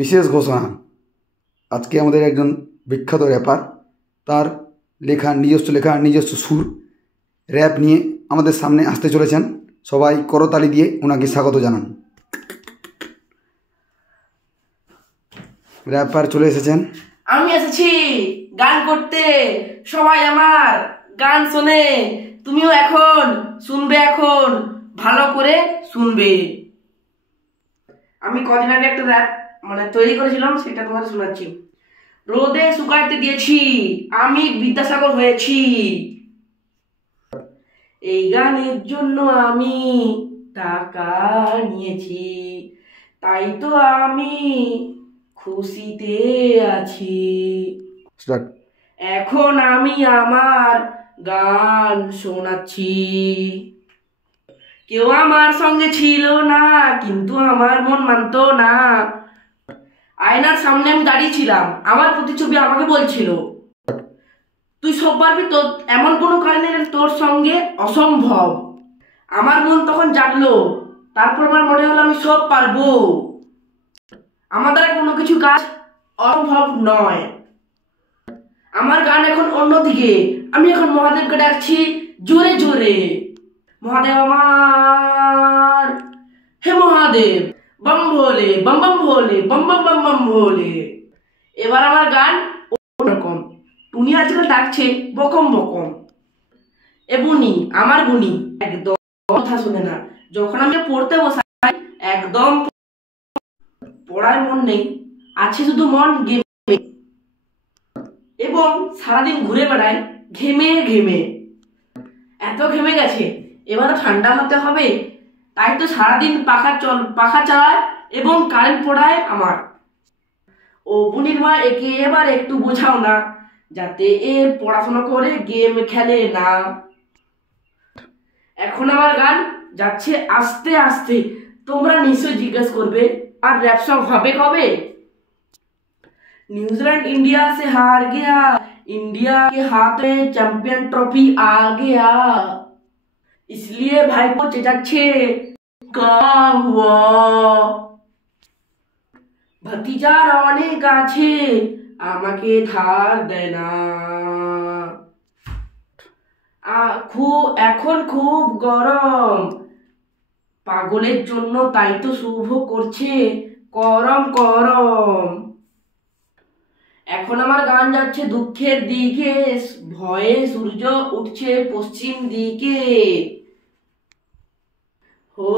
বিশেষ ঘোষণা, আজকে আমাদের একজন বিখ্যাত র্যাপার তার লেখা নিজস্ব সুর র্যাপ নিয়ে আমাদের সামনে আসতে চলেছেন। সবাই করতালি দিয়ে ওনাকে স্বাগত জানান। র্যাপার চলে এসেছেন। আমি এসেছি গান করতে, সবাই আমার গান শোনে, তুমিও এখন শুনবে, এখন ভালো করে শুনবে। আমি কদিন আগে একটা র্যাপ তৈরি করেছিলাম, সেটা তোমাদের শোনাচ্ছি। রোদে শুকাইতে দিয়েছি, আমি বিদ্যাসাগর হয়েছি, এই গানের জন্য আমি টাকা নিয়েছি, তাই তো আমি খুশিতে আছি। এখন আমি আমার গান শোনাচ্ছি। কেউ আমার সঙ্গে ছিল না, কিন্তু আমার মন মানতো না। আয়নার সামনে আমি দাঁড়িয়ে ছিলাম, আমার প্রতিছবি আমাকে বলছিল, তুই সব পারবি, তোর এমন কোনো কারণে তোর সঙ্গে অসম্ভব। আমার মন তখন জাগলো, তারপর আমার মনে হলো আমি সব পারবো, আমার দ্বারা কোনো কিছু কাজ অসম্ভব নয়। আমার গান এখন অন্যদিকে, আমি এখন মহাদেবকে ডাকছি জোরে জোরে। মহাদেব আমার, হে মহাদেব, বম ভোলে বম বম ভোলে বম বম বম বম ভোলে। এবার আমার গান অন্যরকম, টুনি আজকাল ডাকছে বকম বকম। এ বুনি, আমার বুনি একদম কথা শোনে না। যখন আমি পড়তে বসাই একদম পড়ার মন নেই, আছে শুধু মন গেমে, এবং সারাদিন ঘুরে বেড়ায় ঘেমে ঘেমে। এত ঘেমে গেছে, এবারে ঠান্ডা হতে হবে, তাই তো সারাদিন পাখা চালায় এবং কারেন্ট পোড়ায় আমার। ও বুনির মা, একে এবার একটু বোঝাও না, যাতে এ পড়াশোনা করে গেম খেলে না। এখন আমার গান যাচ্ছে আস্তে আস্তে। তোমরা নিশ্চয়ই জিজ্ঞেস করবে, আর रैप सॉन्ग হবে कবে? न्यूजीलैंड इंडिया से हार गया, इंडिया के हाथ में चैंपियन ट्रॉफी आ गया, इसलिए भाई को চেঁচাচ্ছে का हुआ, ভতিজার অনেক আছে, আমাকে ধার দেয় না। এখন খুব গরম, পাগলের জন্য, তাই তো শুভ করছে করম করম। এখন আমার গান যাচ্ছে দুঃখের দিকে, ভয়ে সূর্য উঠছে পশ্চিম দিকে। ও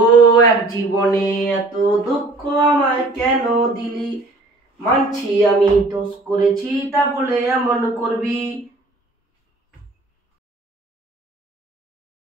এক জীবনে এত দুঃখ আমায় কেন দিলি, মানছি আমি দোষ করেছি, তা বলে এমন করবি।